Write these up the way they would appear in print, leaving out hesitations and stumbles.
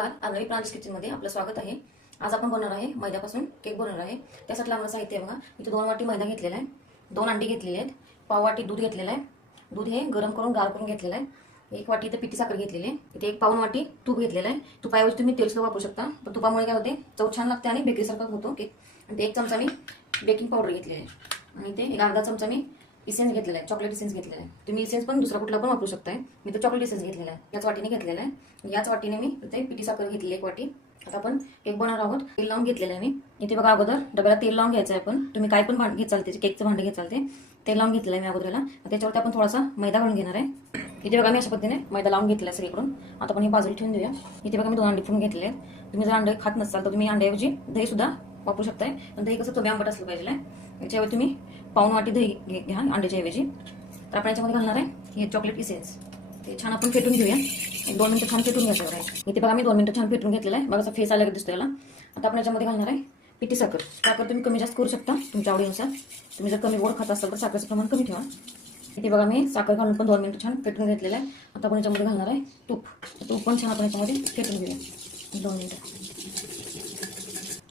आगळी प्रांजस किचनमध्ये आपलं स्वागत आहे। आज आपण बनवणार आहे मैद्यापासून केक बनवणार आहे। त्यासाठी लागणारं साहित्य बघा, इथे 2 वाटी मैदा घेतलेला आहे, 2 अंडी घेतलेली आहेत, पाव वाटी दूध घेतलेलं आहे, दूध हे गरम करून गार करून घेतलेलं आहे, 1 वाटी इथे पिठी साखर घेतलेली आहे, इथे 1 पाऊण वाटी तूप घेतलेलं आहे। तुपाऐवजी तुम्ही तेल सुद्धा वापरू शकता, पण तुपामुळे काय होते चव छान लागते आणि बेकरीसारखा होतो केक। आणि ते 1 चमचा मी बेकिंग पावडर घेतलेली आहे आणि ते 1 अर्धा चमचा मी इसेन्स घेतलेला आहे, चॉकलेट इसेन्स घेतलेला आहे। तुम्ही इसेन्स पण दुसरा कुठला पण वापरू शकताय, मी तर चॉकलेट इसेन्स घेतलेला आहे। याच वाटीने घेतलेला आहे, याच वाटीने मी इथे पिठी साखर घेतलेली 1 वाटी। आता आपण केक बनवणार आहोत। तेल लावून घेतलेलं आहे मी इथे बघा, अगोदर डब्याला तेल लावून घ्यायचं आहे। आपण तुम्ही काय पण भांड घेत चालते, केकचं भांडं घेत चालते, तेल लावून घेतलेलं आहे मी अगोदरला। त्याच्यावरती आपण थोडासा मैदा घालून घेणार आहे। इथे बघा मी अशा पद्धतीने मैदा लावून घेतला आहे सगळीकडून। आता आपण हे बाजूला ठेवून देऊया। इथे बघा मी 2 अंडे फोडून घेतलेले आहेत। तुम्ही जर अंडे खात नसाल तर तुम्ही अंड्याऐवजी दही सुद्धा वापरू शकताय, पण दही कसं तुम्ही आंबट असलं पाहिजे। याच्यावर तुम्ही पाऊण वाटी दही घ्या अंड्याच्या ऐवजी। तर आपण याच्यामध्ये घालणार आहे हे चॉकलेट इसेन्स, ते छान आपण फेटून घेऊया। 1-2 मिनिटं छान फेटून घ्यायचं आहे। इथे बघा मी 2 मिनिटं छान फेटून घेतलेलं आहे, बघा असा फेस आला दिसतो याला। आता आपण याच्यामध्ये घालणार आहे पिठी साखर। साखर तुम्ही कमी जास्त करू शकता तुमच्या आवडीनुसार। तुम्ही जर कमी गोड खात असाल तर साखरेचं प्रमाण कमी ठेवा। इथे बघा मी साखर घालून पण 2 मिनिटं छान फेटून घेतलेलं आहे। आता आपण याच्यामध्ये घालणार आहे तूप। तूप पण छान आपण याच्यामध्ये फेटून घेऊया 2 मिनिटं।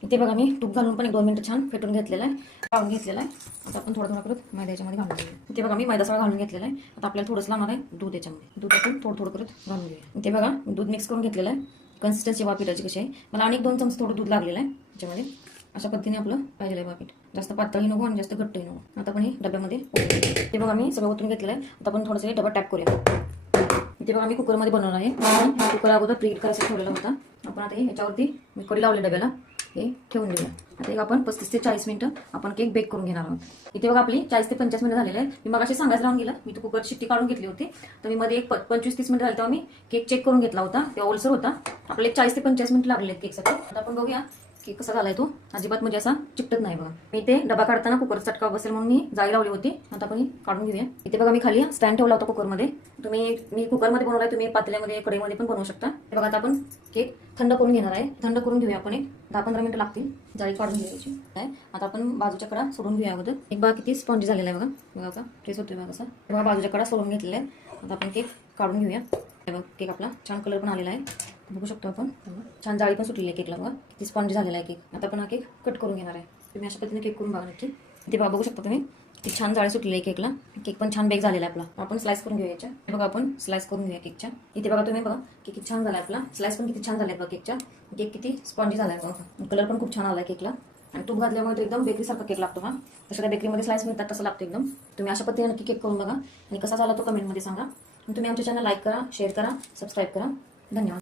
इथे बघा मी तूप घालून पण 1-2 मिनिटं छान फेटून घेतलेलं आहे, काढून घेतलेलं आहे। आता आपण थोडं करत मैदा याच्यामध्ये घालून घेऊया। इथे बघा मी मैदा सगळं घालून घेतलेलं आहे। आता आपल्याला थोडंसं लागणार आहे दूध याच्यामध्ये। दूध आपण थोडं करत घालून घेऊया। इथे बघा दूध मिक्स करून घेतलेलं आहे। कन्सिस्टन्सी पिठाची कशी आहे, मला आणि 2 चमचे थोडं दूध लागलेलं आहे याच्यामध्ये। अशा पद्धतीने आपलं पाहिजे आहे पीठ, जास्त पातळही नको आणि जास्त घट्टही नको। आता आपण हे डब्यामध्ये ते बघा मी सगळं ओतून घेतलेलं आहे। आता आपण थोडंसं डबा टॅप करूया। इथे बघा मी कुकरमध्ये बनवणार आहे। कुकर अगोदर प्रीहीट करायला ठेवलेला होता। आपण आता याच्यावरती मी कढई लावली डब्याला, हे ठेवून देऊया। आता एक आपण 35 ते 40 मिनिटं आपण केक बेक करून घेणार आहोत। इथे बघा आपली 40 ते 50 मिनिटं झालेले आहेत। मी मगाशी सांगायचं राहून गेलं, मी तो कुकर शिट्टी काढून घेतली होती, तर मी मध्ये एक 25-30 मिनिटं झाली तेव्हा मी केक चेक करून घेतला होता, तेव्हा ओलसर होता। आपल्याला 40 ते 50 मिनिटं लागले आहेत केकसाठी। आता आपण बघूया केक कसा झालाय तो, अजिबात म्हणजे असा चिकटत नाही बघा। मी ते डबा काढताना कुकर चटका बसेल म्हणून मी जाळी लावली होती। आता आपण काढून घेऊया। इथे बघा मी खाली स्टँड ठेवला होता कुकरमध्ये। मी कुकरमध्ये बनवलाय, तुम्ही पातेल्यामध्ये कढईमध्ये पण बनवू शकता। हे बघा आता आपण केक थंड करून घेणार आहे। थंड करून घेऊया आपण, 10-15 मिनिटं लागतील जाळी काढून घ्यायची। आता आपण बाजूच्या कडा सोडून घेऊया अगोदर। एक बघा किती स्पॉन्जी झालेला आहे बघा आता ट्रेस होतोय बघा कसा। बघा बाजूच्या कडा सोडून घेतलेला आहे। आता आपण केक काढून घेऊया। बघा केक आपला छान कलर पण आलेला आहे, बघू शकतो आपण। छान जाळी पण सुटलेली आहे केकला बघा, किती स्पॉन्जी झालेला आहे केक। आता आपण हा केक कट करून घेणार आहे। तुम्ही अशा पद्धतीने केक करून बघा नक्की। इथे बघा बघू शकता तुम्ही किती छान जाळी सुटलेली आहे केकला। केक पण छान बेक झालेला आहे आपला। आपण स्लाइस करून घेऊया याच्या। हे बघा आपण स्लाइस करून घेऊया केकच्या। इथे बघा तुम्ही बघा की किती छान झाला आपला स्लाइस, पण किती छान झाले बघा केकच्या। केक किती स्पॉन्जी झालाय बघा, कलर पण खूप छान आलाय केकला। आणि तूप घातल्यामुळे तो एकदम बेकरीसारखा केक लागतो हा। तसं त्या बेकरीमध्ये स्लाइस मिळतात तसं लागतो एकदम। तुम्ही अशा पद्धतीने नक्की केक करून बघा आणि कसा झाला तो कमेंटमध्ये सांगा। तुम्ही आमच्या चॅनल लाईक करा, शेअर करा, सबस्क्राईब करा। धन्यवाद।